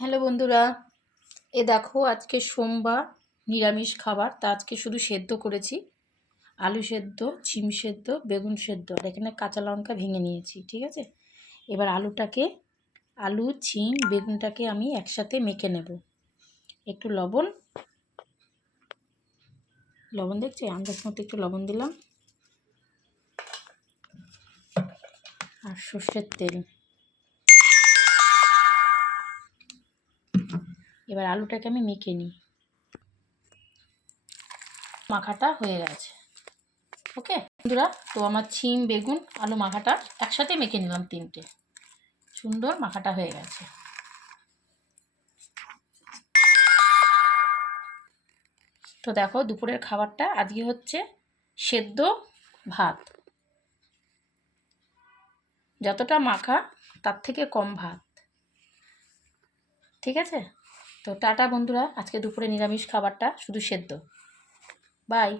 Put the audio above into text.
Hello বন্ধুরা, দেখো আজকে সোমবার, নিরামিষ খাবার। তা আজকে শুধু সেদ্ধ করেছি, আলু সেদ্ধ, সিম সেদ্ধ, বেগুন সেদ্ধ, আর এখানে কাঁচা লঙ্কা ভেঙে নিয়েছি। ঠিক আছে, এবার আলু সিম বেগুনটাকে আমি একসাথে মেখে নেব। একটু লবণ দেখছি আন্দাজ মতো একটু লবণ দিলাম, আর সর্ষের তেল। এবার আলুটাকে আমি মেখে নিই। মাখাটা হয়ে গেছে। ওকে বন্ধুরা, তো আমার সিম বেগুন আলু মাখাটা একসাথে মেখে নিলাম, তিনটে সুন্দর মাখাটা হয়ে গেছে। তো দেখো, দুপুরের খাবারটা আজকে হচ্ছে সেদ্ধ ভাত, যতটা মাখা তার থেকে কম ভাত। ঠিক আছে, তো টাটা বন্ধুরা, আজকে দুপুরে নিরামিষ খাবারটা শুধু সেদ্ধ। বাই।